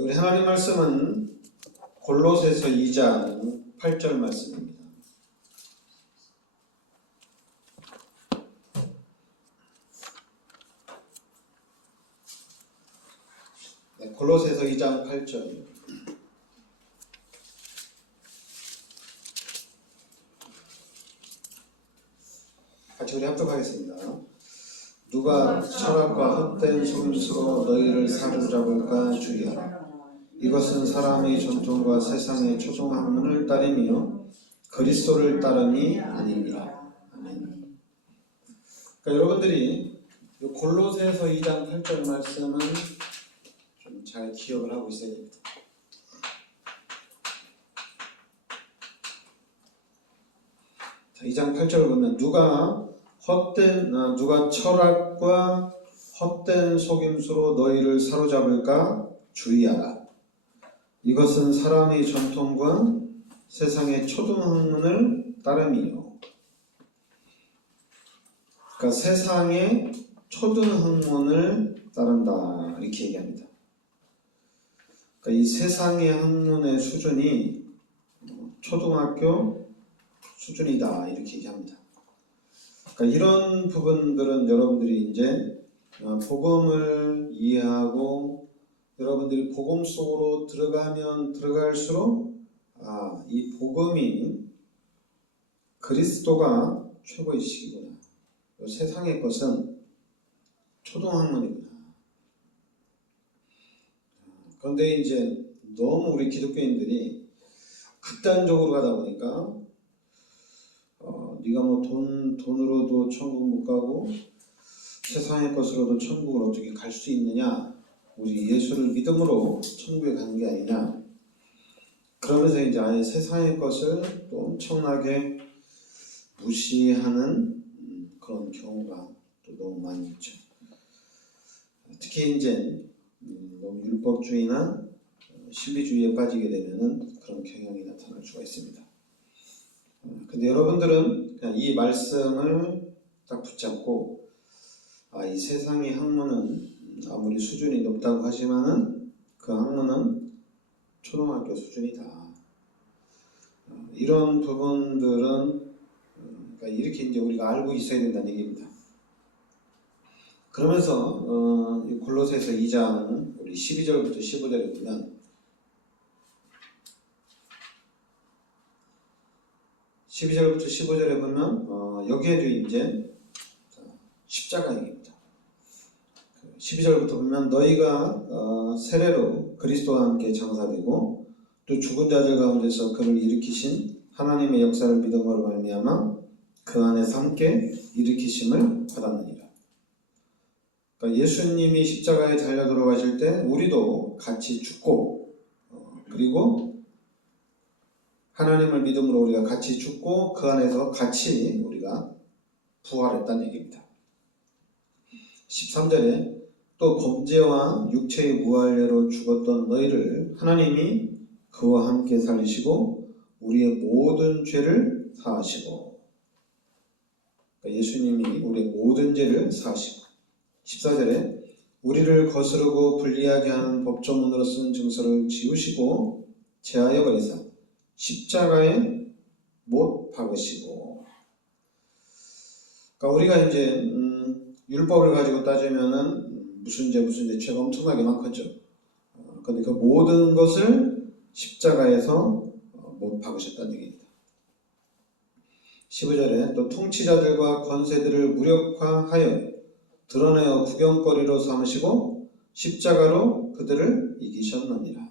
우리 하나님 말씀은 골로새서 2장 8절 말씀입니다. 네, 골로새서 2장 8절. 같이 우리 합독하겠습니다. 누가 철학과 헛된 속임수로 너희를 사로잡을까 주의하라. 이것은 사람의 전통과 세상의 초종학문을 따르며 그리스도를 따름이 아닙니다. 아멘. 그러니까 여러분들이 골로새서 2장 8절 말씀은 좀 잘 기억을 하고 있어야 됩니다. 자, 2장 8절을 보면 누가 철학과 헛된 속임수로 너희를 사로잡을까 주의하라. 이것은 사람의 전통과 세상의 초등학문을 따름이요. 그러니까 세상의 초등학문을 따른다 이렇게 얘기합니다. 그러니까 이 세상의 학문의 수준이 초등학교 수준이다 이렇게 얘기합니다. 그러니까 이런 부분들은 여러분들이 이제 복음을 이해하고 여러분들이 복음 속으로 들어가면 들어갈수록 이 복음이 그리스도가 최고이시구나. 세상의 것은 초등학문이구나. 그런데 이제 너무 우리 기독교인들이 극단적으로 가다 보니까 네가 뭐 돈으로도 천국 못 가고 세상의 것으로도 천국을 어떻게 갈 수 있느냐? 우리 예수를 믿음으로 천국에 가는 게 아니냐? 그러면서 이제 아예 세상의 것을 또 엄청나게 무시하는 그런 경우가 또 너무 많이 있죠. 특히 이제 너무 율법주의나 신비주의에 빠지게 되면은 그런 경향이 나타날 수가 있습니다. 근데 여러분들은 그냥 이 말씀을 딱 붙잡고 이 세상의 학문은 아무리 수준이 높다고 하지만은 그 학문은 초등학교 수준이다. 이런 부분들은 그러니까 이렇게 이제 우리가 알고 있어야 된다는 얘기입니다. 그러면서 골로새서 2장 우리 12절부터 15절에 보면 12절부터 15절에 보면 여기에도 이제 십자가 얘기입니다. 12절부터 보면 너희가 세례로 그리스도와 함께 장사되고 또 죽은 자들 가운데서 그를 일으키신 하나님의 역사를 믿음으로 말미암아 그 안에서 함께 일으키심을 받았느니라. 그러니까 예수님이 십자가에 달려 돌아가실 때 우리도 같이 죽고 그리고 하나님을 믿음으로 우리가 같이 죽고 그 안에서 같이 우리가 부활했다는 얘기입니다. 13절에 또 범죄와 육체의 무할례로 죽었던 너희를 하나님이 그와 함께 살리시고 우리의 모든 죄를 사하시고 그러니까 예수님이 우리의 모든 죄를 사하시고 14절에 우리를 거스르고 불리하게 하는 법조문으로 쓴 증서를 지우시고 제하여 버리사 십자가에 못 박으시고 그러니까 우리가 이제 율법을 가지고 따지면은 무슨 죄 죄가 엄청나게 많겠죠. 그런데 그 모든 것을 십자가에서 못 박으셨다는 얘기입니다. 15절에 또 통치자들과 권세들을 무력화하여 드러내어 구경거리로 삼으시고 십자가로 그들을 이기셨느니라.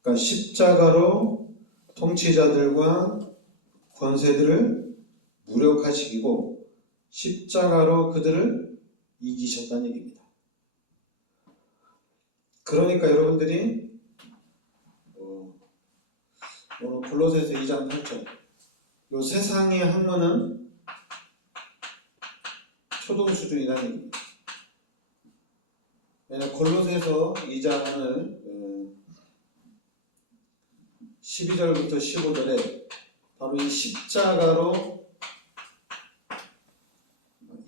그러니까 십자가로 통치자들과 권세들을 무력화시키고 십자가로 그들을 이기셨다는 얘기입니다. 그러니까 여러분들이 오늘 골로새서 2장 8절 이 세상의 학문은 초등 수준이라는 얘기입니다. 왜냐하면 골로새서 2장을 12절부터 15절에 바로 이 십자가로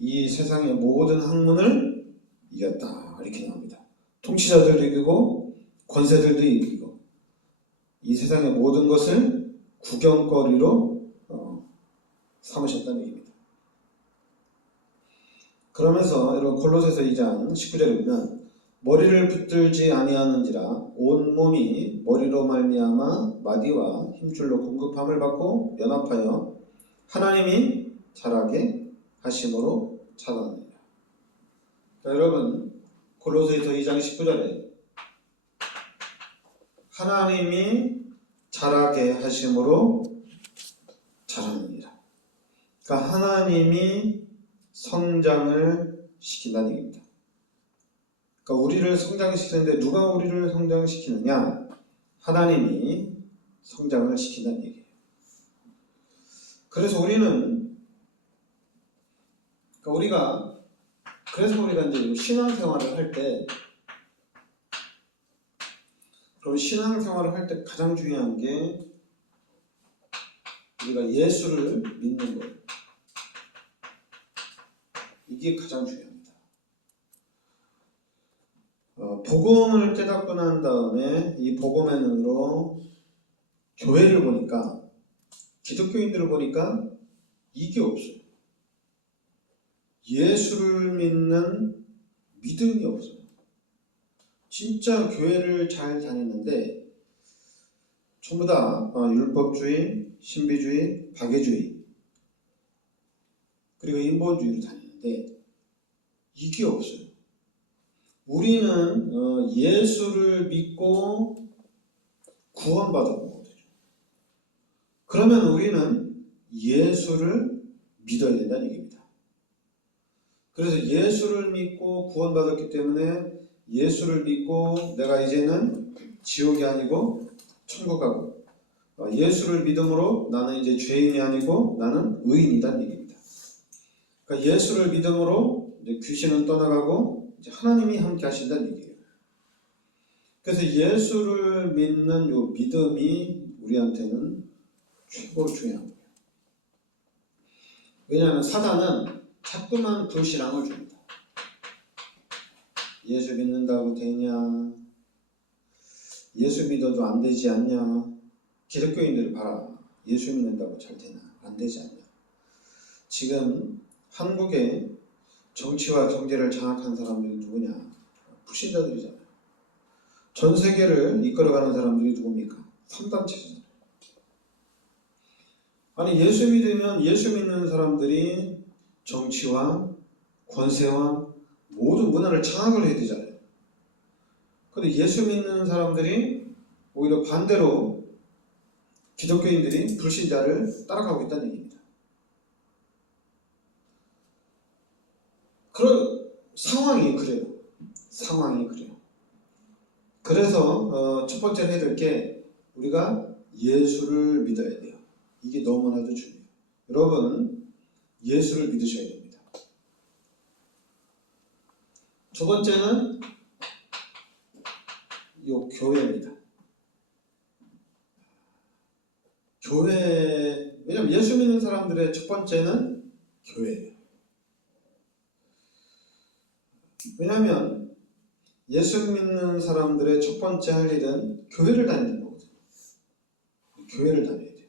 이 세상의 모든 학문을 이겼다 이렇게 나옵니다. 통치자들을 이기고 권세들도 이기고 이 세상의 모든 것을 구경거리로 삼으셨다는 얘기입니다. 그러면서 여러분 골로새서 2장 19절에 보면 머리를 붙들지 아니하는지라 온 몸이 머리로 말미암아 마디와 힘줄로 공급함을 받고 연합하여 하나님이 자라게 하심으로 자라느니라. 여러분 골로새서 2장 19절에 하나님이 자라게 하심으로 자라느니라. 그러니까 하나님이 성장을 시킨다는 얘기입니다. 그러니까 우리를 성장시키는데 누가 우리를 성장시키느냐? 하나님이 성장을 시킨다는 얘기예요. 그래서 우리가 이제 신앙생활을 할 때, 그럼 신앙생활을 할 때 가장 중요한 게 우리가 예수를 믿는 거예요. 이게 가장 중요합니다. 복음을 깨닫고 난 다음에 이 복음의 눈으로 교회를 보니까, 기독교인들을 보니까 이게 없어요. 예수를 믿는 믿음이 없어요. 진짜 교회를 잘 다니는데 전부 다 율법주의, 신비주의, 박애주의 그리고 인본주의로 다니는데 이게 없어요. 우리는 예수를 믿고 구원받은 거거든요. 그러면 우리는 예수를 믿어야 된다는 얘기입니다. 그래서 예수를 믿고 구원받았기 때문에 예수를 믿고 내가 이제는 지옥이 아니고 천국 가고, 예수를 믿음으로 나는 이제 죄인이 아니고 나는 의인이라는 얘기입니다. 그러니까 예수를 믿음으로 이제 귀신은 떠나가고 이제 하나님이 함께 하신다는 얘기예요. 그래서 예수를 믿는 요 믿음이 우리한테는 최고로 중요한 거예요. 왜냐하면 사단은 자꾸만 불신앙을 줍니다. 예수 믿는다고 되냐? 예수 믿어도 안 되지 않냐? 기독교인들을 봐라. 예수 믿는다고 잘 되나? 안 되지 않냐? 지금 한국의 정치와 경제를 장악한 사람들이 누구냐? 불신자들이잖아요. 전 세계를 이끌어가는 사람들이 누굽니까? 3단체잖아요. 아니 예수 믿는 사람들이 정치와 권세와 모든 문화를 장악을 해야 되잖아요. 그런데 예수 믿는 사람들이 오히려 반대로 기독교인들이 불신자를 따라가고 있다는 얘기입니다. 그런 상황이 그래요. 그래서 첫 번째 해야 될 게 우리가 예수를 믿어야 돼요. 이게 너무나도 중요해요. 여러분 예수를 믿으셔야 됩니다. 두 번째는 요 교회입니다. 왜냐면 예수 믿는 사람들의 첫 번째는 교회예요. 왜냐면 예수 믿는 사람들의 첫 번째 할 일은 교회를 다니는 거거든요. 교회를 다녀야 돼요.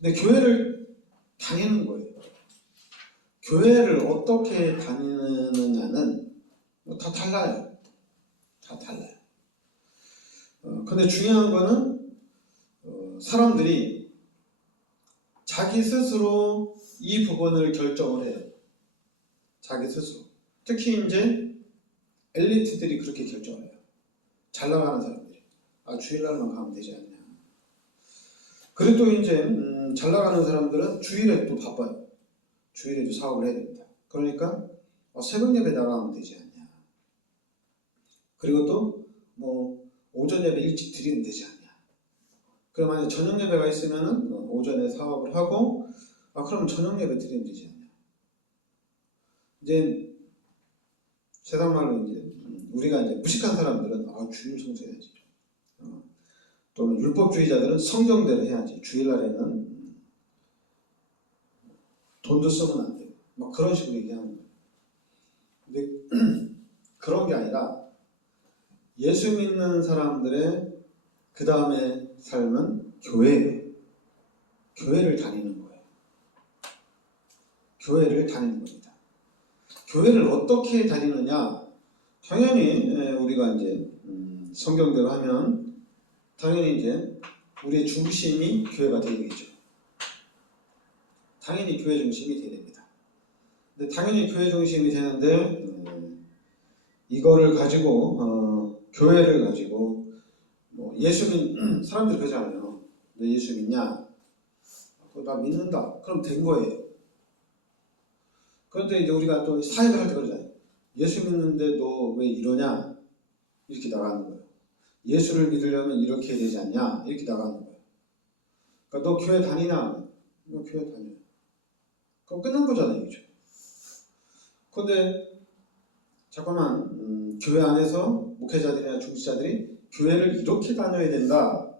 근데 교회를 다니는 거예요. 교회를 어떻게 다니느냐는 다 달라요. 근데 중요한 거는 사람들이 자기 스스로 이 부분을 결정을 해요. 자기 스스로. 특히 이제 엘리트들이 그렇게 결정을 해요. 잘 나가는 사람들이. 주일날만 가면 되지 않냐. 그래도 이제 잘 나가는 사람들은 주일에 또 바빠요. 주일에도 사업을 해야 됩니다. 그러니까 새벽 예배 나가면 되지 않냐. 그리고 또 오전 예배 일찍 드리면 되지 않냐. 그럼 만약 저녁 예배가 있으면은 오전에 사업을 하고 그럼 저녁 예배 드리면 되지 않냐. 이제 세상 말로 이제 우리가 이제 무식한 사람들은 주일 성수해야지. 또는 율법주의자들은 성경대로 해야지. 주일날에는 돈도 쓰면 안 돼요. 막 그런 식으로 얘기하는 거예요. 근데 그런 게 아니라 예수 믿는 사람들의 그 다음에 삶은 교회예요. 교회를 다니는 거예요. 교회를 다니는 겁니다. 교회를 어떻게 다니느냐? 당연히 우리가 이제 성경대로 하면 당연히 이제 우리의 중심이 교회가 되겠죠. 당연히 교회 중심이 되야 됩니다. 근데 당연히 교회 중심이 되는데 이거를 가지고 교회를 가지고 뭐 예수 믿는 사람들이 그러잖아요. 너 예수 믿냐? 나 믿는다. 그럼 된 거예요. 그런데 이제 우리가 또 사역을 할 때 그러잖아요. 예수 믿는데 너 왜 이러냐? 이렇게 나가는 거예요. 예수를 믿으려면 이렇게 해야 되지 않냐? 이렇게 나가는 거예요. 그러니까 너 교회 다니나? 너 교회 다녀. 그럼 끝난 거잖아요. 그죠? 근데 잠깐만 교회 안에서 목회자들이나 중지자들이 교회를 이렇게 다녀야 된다.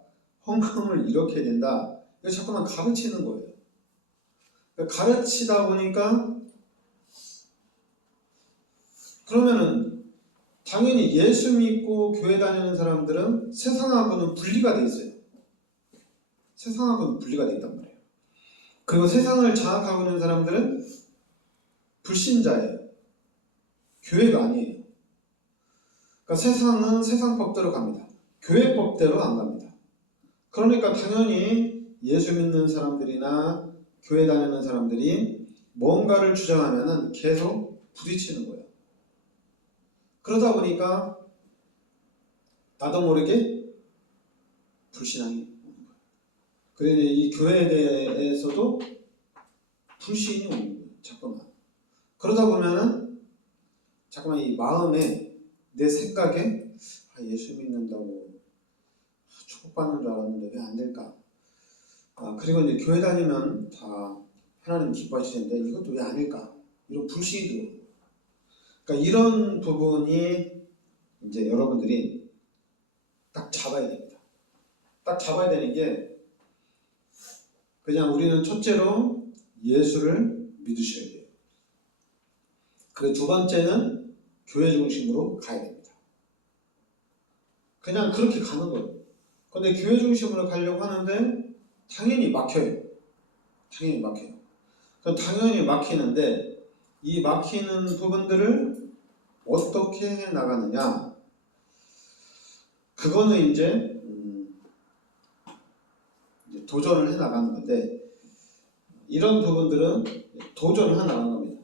헌금을 이렇게 해야 된다. 이거 자꾸만 가르치는 거예요. 그러니까 가르치다 보니까 그러면은 당연히 예수 믿고 교회 다니는 사람들은 세상하고는 분리가 돼 있어요. 세상하고는 분리가 돼 있단 말이에요. 그리고 세상을 장악하고 있는 사람들은 불신자예요. 교회가 아니에요. 그러니까 세상은 세상 법대로 갑니다. 교회 법대로 안 갑니다. 그러니까 당연히 예수 믿는 사람들이나 교회 다니는 사람들이 뭔가를 주장하면은 계속 부딪히는 거예요. 그러다 보니까 나도 모르게 불신앙이 오는 거예요. 그래서 이 교회에 대해서도 불신이 오는 거예요. 자꾸만. 그러다 보면은 자꾸만 이 마음에 내 생각에 예수 믿는다고 축복받는 줄 알았는데 왜 안 될까? 그리고 이제 교회 다니면 다 하나님 기뻐하시는데 이것도 왜 아닐까? 이런 불신이 들어요. 그러니까 이런 부분이 이제 여러분들이 딱 잡아야 됩니다. 딱 잡아야 되는 게 그냥 우리는 첫째로 예수를 믿으셔야 돼요. 그리고 두 번째는 교회 중심으로 가야 됩니다. 그냥 그렇게 가는 거예요. 근데 교회 중심으로 가려고 하는데 당연히 막혀요. 당연히 막혀요. 당연히 막히는데 이 막히는 부분들을 어떻게 해 나가느냐? 그거는 이제 도전을 해 나가는 건데 이런 부분들은 도전을 해 나가는 겁니다.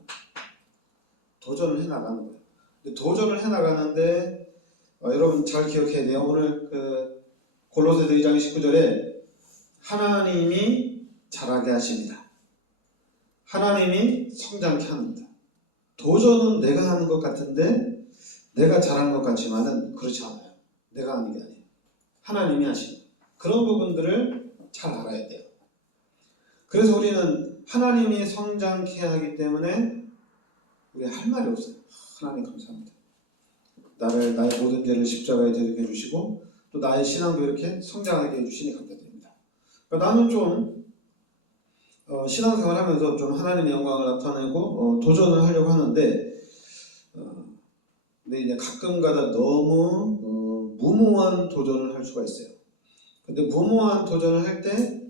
도전을 해 나가는 거예요. 도전을 해 나가는데 여러분 잘 기억해야 돼요. 오늘 그 골로새서 2장 19절에 하나님이 자라게 하십니다. 하나님이 성장케 합니다. 도전은 내가 하는 것 같은데 내가 잘하는 것 같지만은 그렇지 않아요. 내가 하는 게 아니에요. 하나님이 하십니다. 그런 부분들을 잘 알아야 돼요. 그래서 우리는 하나님이 성장케 하기 때문에 우리 할 말이 없어요. 하나님 감사합니다. 나의 모든 죄를 십자가에 대리해 주시고 또 나의 신앙도 이렇게 성장하게 해주시니 감사드립니다. 그러니까 나는 좀 신앙생활 하면서 좀 하나님의 영광을 나타내고 도전을 하려고 하는데 근데 이제 가끔가다 너무 무모한 도전을 할 수가 있어요. 근데 무모한 도전을 할 때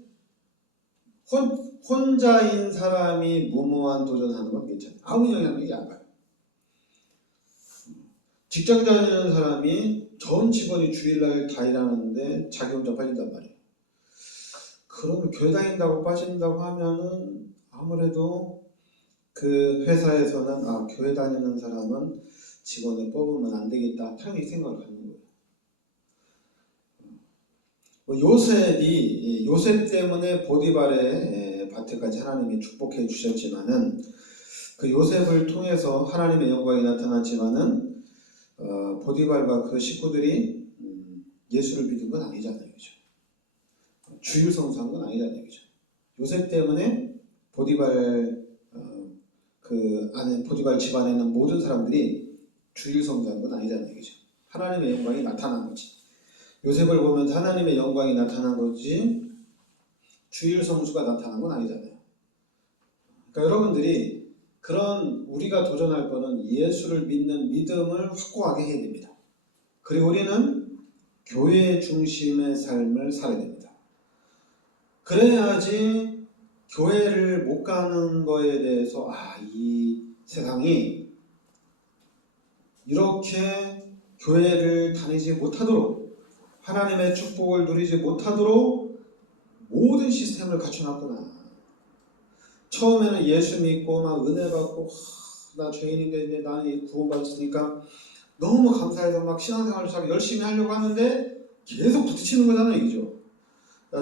혼자인 사람이 무모한 도전하는 건 괜찮아요. 아무 영향력이 안 가요. 직장 다니는 사람이 전 직원이 주일날 다 일하는데 자기 혼자 빠진단 말이에요. 그러면 교회 다닌다고 빠진다고 하면은 아무래도 그 회사에서는 교회 다니는 사람은 직원을 뽑으면 안 되겠다. 당연히 생각을 갖는 거예요. 요셉 때문에 보디발의 밭에까지 하나님이 축복해 주셨지만은 그 요셉을 통해서 하나님의 영광이 나타났지만은 보디발과 그 식구들이 예수를 믿은 건 아니잖아요. 그죠? 주일 성수한 건 아니잖아요. 그죠? 요셉 때문에 보디발 그 안에 보디발 집안에 있는 모든 사람들이 주일 성수한 건 아니잖아요. 그죠? 하나님의 영광이 나타난 거지. 요셉을 보면서 하나님의 영광이 나타난 거지 주일 성수가 나타난 건 아니잖아요. 그러니까 여러분들이 그런 우리가 도전할 거는 예수를 믿는 믿음을 확고하게 해야 됩니다. 그리고 우리는 교회 중심의 삶을 살아야 됩니다. 그래야지 교회를 못 가는 거에 대해서 이 세상이 이렇게 교회를 다니지 못하도록 하나님의 축복을 누리지 못하도록 모든 시스템을 갖춰놨구나. 처음에는 예수 믿고 막 은혜 받고 나 죄인인데 이제 나는 구원받았으니까 너무 감사해서 막 신앙생활을 열심히 하려고 하는데 계속 부딪히는 거잖아요, 이죠.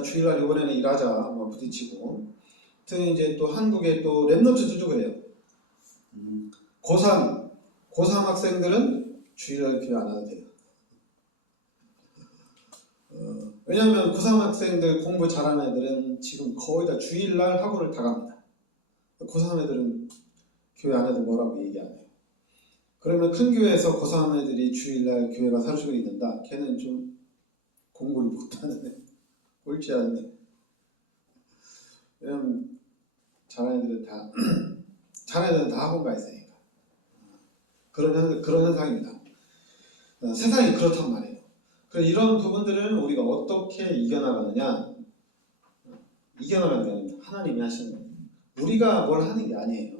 주일날 이번에는 일하자 막 부딪히고. 특히 이제 또 한국의 또 랩런트들도 그래요. 고3 학생들은 주일날 교회 안 와도 돼요. 왜냐하면 고3 학생들 공부 잘하는 애들은 지금 거의 다 주일날 학원을 다 갑니다. 고3 애들은 교회 안 해도 뭐라고 얘기 안 해요. 그러면 큰 교회에서 고3 애들이 주일날 교회가 사수를 있는다. 걔는 좀 공부를 못하는 애, 옳지 않은 애. 왜냐면 잘하는 애들은 다 학원 가 있으니까. 그런 현상입니다. 세상이 그렇단 말이에요. 그래서 이런 부분들은 우리가 어떻게 이겨나가느냐? 이겨나가는 게 하나님이 하시는 거예요. 우리가 뭘 하는 게 아니에요.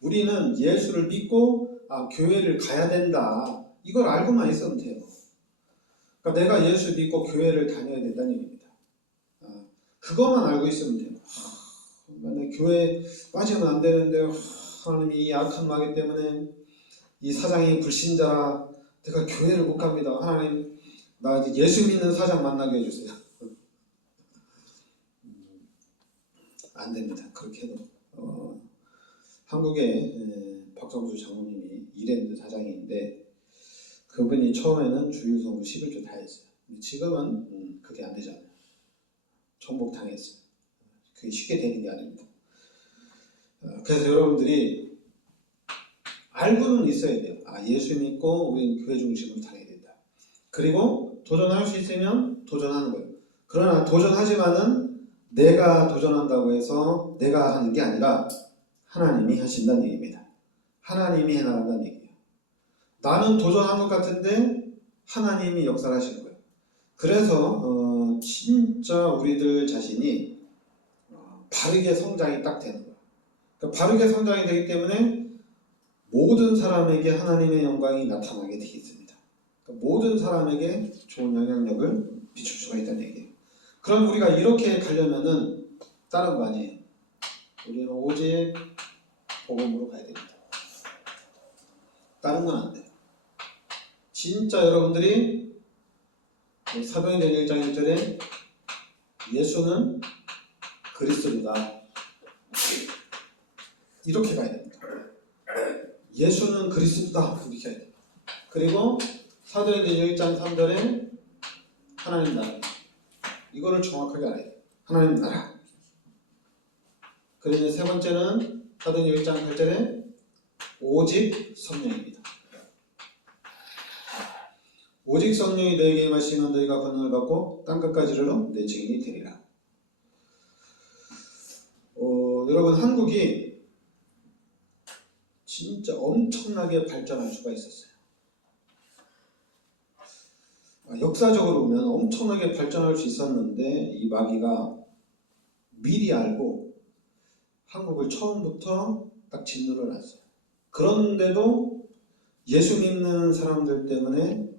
우리는 예수를 믿고 교회를 가야 된다. 이걸 알고만 있으면 돼요. 그러니까 내가 예수 믿고 교회를 다녀야 된다는 얘기입니다. 그것만 알고 있으면 돼요. 내 교회 빠지면 안 되는데 하나님이 이 악한 마귀 때문에 이 사장이 불신자라 내가 교회를 못 갑니다. 하나님 나 이제 예수 믿는 사장 만나게 해주세요. 안 됩니다. 그렇게 해도 한국의 박성수 장로님이 이랜드 사장인데 그분이 처음에는 주일성수 11조 다 했어요. 근데 지금은 그게 안 되잖아요. 정복당했어요. 그게 쉽게 되는 게 아닙니다. 그래서 여러분들이 알고는 있어야 돼요. 예수 믿고 우리는 교회 중심으로 다녀야 된다. 그리고 도전할 수 있으면 도전하는 거예요. 그러나 도전하지만은 내가 도전한다고 해서 내가 하는 게 아니라 하나님이 하신다는 얘기입니다. 하나님이 해나간다는 얘기예요. 나는 도전한 것 같은데 하나님이 역사를 하시는 거예요. 그래서 진짜 우리들 자신이 바르게 성장이 딱 되는 거예요. 그러니까 바르게 성장이 되기 때문에 모든 사람에게 하나님의 영광이 나타나게 되어 있습니다. 그러니까 모든 사람에게 좋은 영향력을 비출 수가 있다는 얘기예요. 그럼 우리가 이렇게 가려면은 다른 거 아니에요. 우리는 오직 복음으로 가야 됩니다. 다른 건 안 돼요. 진짜 여러분들이 사도행전 1장 1절에 예수는 그리스도다. 이렇게 가야 됩니다. 예수는 그리스도다. 이렇게 해야 돼요. 그리고 사도행전 1장 3절에 하나님 나라. 이거를 정확하게 알아야 돼요. 하나님 나라. 그리고 세 번째는 사도행전 1장 8절에 오직 성령입니다. 오직 성령이 너에게 임하시면 너희가 권능을 받고 땅끝까지 이르러 내 증인이 되리라. 여러분 한국이 진짜 엄청나게 발전할 수가 있었어요. 역사적으로 보면 엄청나게 발전할 수 있었는데 이 마귀가 미리 알고 한국을 처음부터 딱 짓눌러 놨어요. 그런데도 예수 믿는 사람들 때문에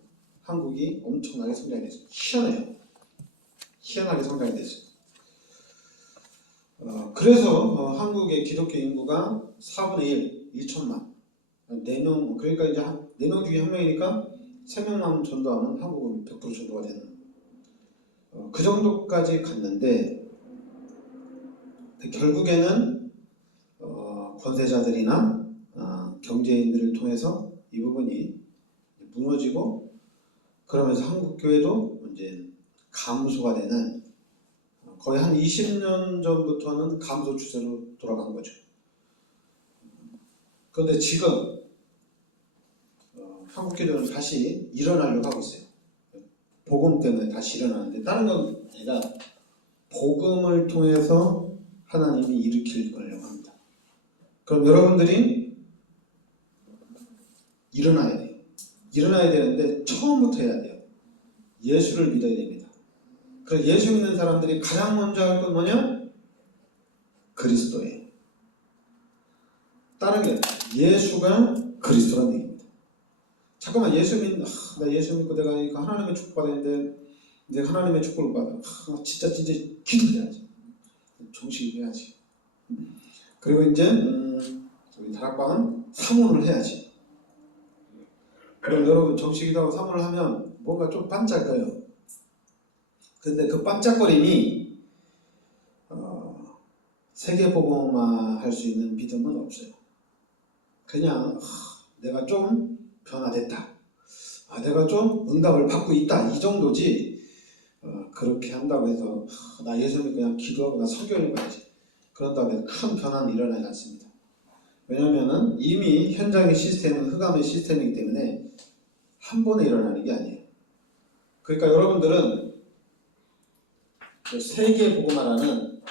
한국이 엄청나게 성장이 됐어요. 희한해요. 희한하게 성장이 됐어요. 그래서 한국의 기독교 인구가 4분의 1, 1천만 4명, 그러니까 이제 4명 중에 1명이니까 3명만 전도하면 한국은 100% 전도가 되는 그 정도까지 갔는데 결국에는 권세자들이나 경제인들을 통해서 이 부분이 무너지고 그러면서 한국교회도 이제 감소가 되는 거의 한 20년 전부터는 감소 추세로 돌아간 거죠. 그런데 지금 한국교회는 다시 일어나려고 하고 있어요. 복음 때문에 다시 일어나는데 다른 건 아니라 복음을 통해서 하나님이 일으킬 거려고 합니다. 그럼 여러분들이 일어나야 돼요. 일어나야 되는데 처음부터 해야 돼요. 예수를 믿어야 됩니다. 그래서 예수 믿는 사람들이 가장 먼저 할 건 뭐냐? 그리스도예요. 다른 게 아니라 예수가 그리스도라는 얘기입니다. 잠깐만 나 예수 믿고 내가 하나님의 축복받았는데 이제 하나님의 축복을 받아. 진짜 기도해야지. 정식이 해야지. 그리고 이제 우리 다락방은 사모를 해야지. 그럼 여러분 정식이도 하고 사모를 하면 뭔가 좀 반짝거려요. 근데 그 반짝거림이 세계복음화 할 수 있는 믿음은 없어요. 그냥 내가 좀 변화됐다. 내가 좀 응답을 받고 있다. 이 정도지. 그렇게 한다고 해서 나 예수 믿고 그냥 기도하고 나 성경 읽어야지. 그렇다고 해서 큰 변화는 일어나지 않습니다. 왜냐하면 이미 현장의 시스템은 흑암의 시스템이기 때문에 한 번에 일어나는 게 아니에요. 그러니까 여러분들은 세계복음화라는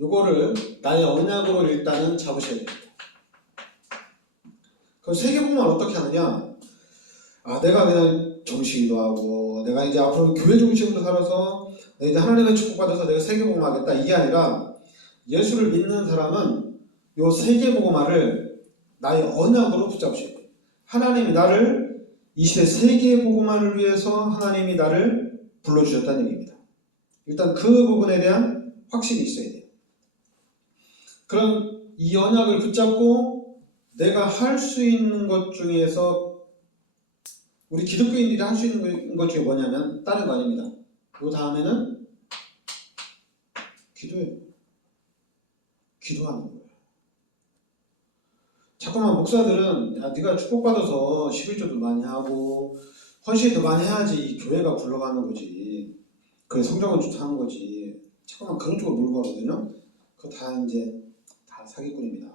요거를 나의 언약으로 일단은 잡으셔야 됩니다. 그럼 세계복음화를 어떻게 하느냐? 내가 그냥 정식이도 하고 내가 이제 앞으로 교회 중심으로 살아서 내가 이제 하나님의 축복받아서 내가 세계복음화하겠다 이게 아니라 예수를 믿는 사람은 요 세계복음화를 나의 언약으로 붙잡으셔야 돼요. 하나님이 나를 이 시대 세계복음화를 위해서 하나님이 나를 불러주셨다는 얘기입니다. 일단 그 부분에 대한 확신이 있어야 돼요. 그럼 이 언약을 붙잡고 내가 할 수 있는 것 중에서 우리 기독교인들이 할 수 있는 것 중에 뭐냐면 다른 거 아닙니다. 그 다음에는 기도예요. 기도하는 거예요. 자꾸만 목사들은 네가 축복받아서 11조도 많이 하고 헌신도 많이 해야지 이 교회가 굴러가는 거지. 그래 성경은 좋다는 거지. 자꾸만 그런 쪽으로 몰고 가거든요. 그거 다 사기꾼입니다.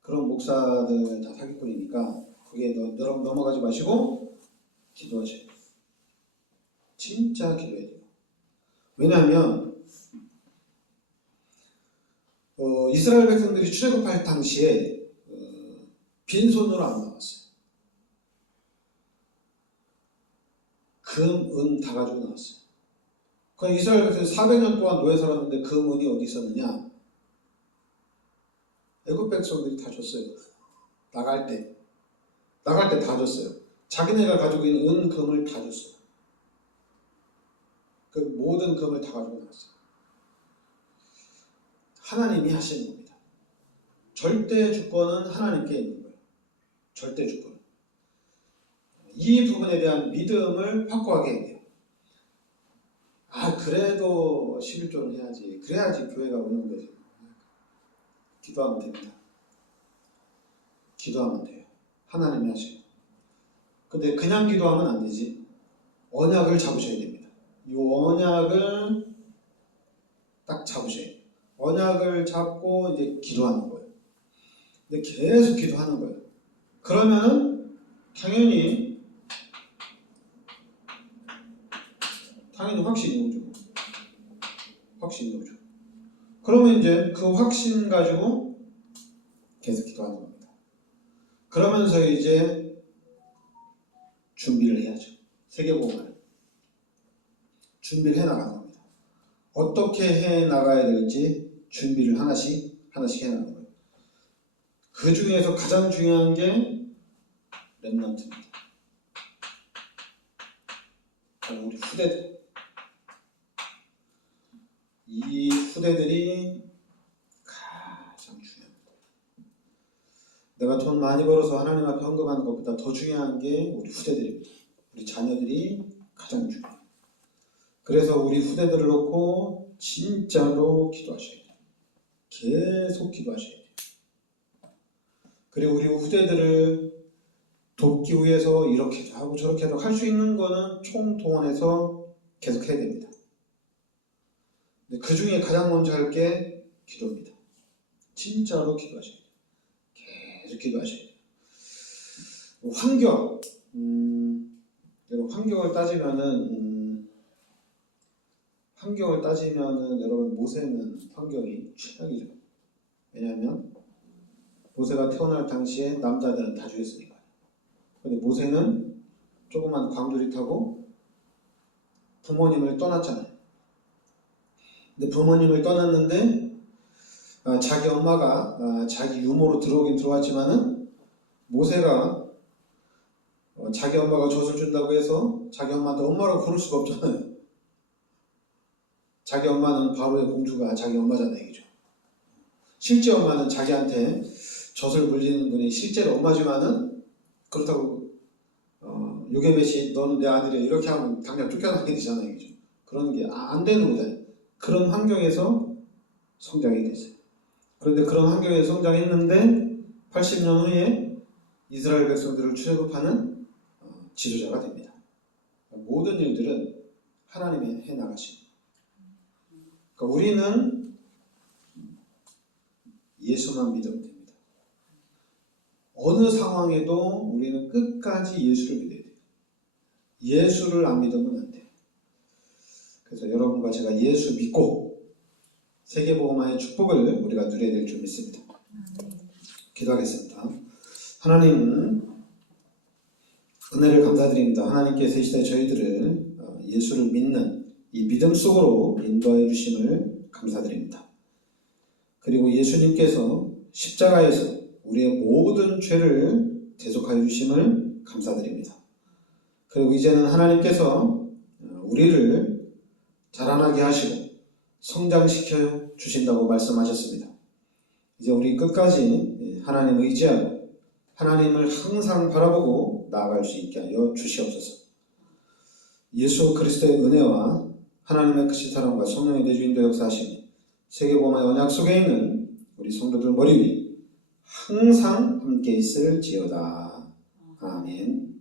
그런 목사들 다 사기꾼이니까 거기에 여러분 넘어가지 마시고 기도하셔야 돼요. 진짜 기도해야 돼요. 왜냐하면 이스라엘 백성들이 출애굽할 당시에 빈손으로 안 나왔어요. 금, 은 다 가지고 나왔어요. 그럼 이스라엘 백성이 400년 동안 노예 살았는데 금, 은이 어디 있었느냐? 애굽 백성들이 다 줬어요. 나갈 때 다 줬어요. 자기네가 가지고 있는 은, 금을 다 줬어요. 그 모든 금을 다 가지고 나왔어요. 하나님이 하시는 겁니다. 절대 주권은 하나님께 있는 거예요. 절대 주권. 이 부분에 대한 믿음을 확고하게 해야 돼요. 그래도 11조를 해야지. 그래야지 교회가 운영되지. 기도하면 됩니다. 기도하면 돼요. 하나님이 하시고. 근데 그냥 기도하면 안 되지. 언약을 잡으셔야 됩니다. 이 언약을 딱 잡으셔야 돼요. 언약을 잡고 이제 기도하는 거예요. 근데 계속 기도하는 거예요. 그러면은 당연히 확신이 오죠. 확신이 오죠. 그러면 이제 그 확신 가지고 계속 기도하는 겁니다. 그러면서 이제 준비를 해야죠. 세계복음화를 준비를 해 나가는 겁니다. 어떻게 해 나가야 될지 준비를 하나씩 해 나가는 거예요. 그 중에서 가장 중요한 게 렘넌트입니다. 우리 후대들. 이 후대들이 가장 중요합니다. 내가 돈 많이 벌어서 하나님 앞에 헌금하는 것보다 더 중요한 게 우리 후대들입니다. 우리 자녀들이 가장 중요해요. 그래서 우리 후대들을 놓고 진짜로 기도하셔야 돼요. 계속 기도하셔야 돼요. 그리고 우리 후대들을 돕기 위해서 이렇게도 하고 저렇게도 할 수 있는 거는 총동원해서 계속 해야 됩니다. 그 중에 가장 먼저 할 게 기도입니다. 진짜로 기도하셔야 돼요. 계속 기도하셔야 돼요. 환경, 환경을 따지면은 여러분 모세는 환경이 최악이죠. 왜냐하면 모세가 태어날 당시에 남자들은 다 죽였으니까. 근데 모세는 조그만 광주리 타고 부모님을 떠났잖아요. 근데 부모님을 떠났는데 자기 엄마가 자기 유모로 들어오긴 들어왔지만은 모세가 자기 엄마가 젖을 준다고 해서 자기 엄마한테 엄마라고 부를 수가 없잖아요. 자기 엄마는 바로의 공주가 자기 엄마잖아요, 얘기죠. 실제 엄마는 자기한테 젖을 물리는 분이 실제로 엄마지만은 그렇다고 요게벳이 너는 내 아들이야 이렇게 하면 당장 쫓겨나게 되잖아요, 얘기죠. 그런 게 안 되는 거잖아요. 그런 환경에서 성장이 됐어요. 그런데 그런 환경에서 성장했는데 80년 후에 이스라엘 백성들을 출애굽하는 지도자가 됩니다. 모든 일들은 하나님이 해나가십니다. 그러니까 우리는 예수만 믿으면 됩니다. 어느 상황에도 우리는 끝까지 예수를 믿어야 돼요. 예수를 안 믿으면 안 돼요. 그래서 여러분과 제가 예수 믿고 세계복음화의 축복을 우리가 누려야 될 줄 믿습니다. 기도하겠습니다. 하나님, 은혜를 감사드립니다. 하나님께서 이 시대 저희들을 예수를 믿는 이 믿음 속으로 인도하여 주심을 감사드립니다. 그리고 예수님께서 십자가에서 우리의 모든 죄를 대속하여 주심을 감사드립니다. 그리고 이제는 하나님께서 우리를 자라나게 하시고 성장시켜 주신다고 말씀하셨습니다. 이제 우리 끝까지 하나님 의지하고 하나님을 항상 바라보고 나아갈 수 있게 하여 주시옵소서. 예수 그리스도의 은혜와 하나님의 크신 사랑과 성령의 내주인도 역사하시니 세계복음화의 언약 속에 있는 우리 성도들 머리 위 항상 함께 있을지어다. 아멘.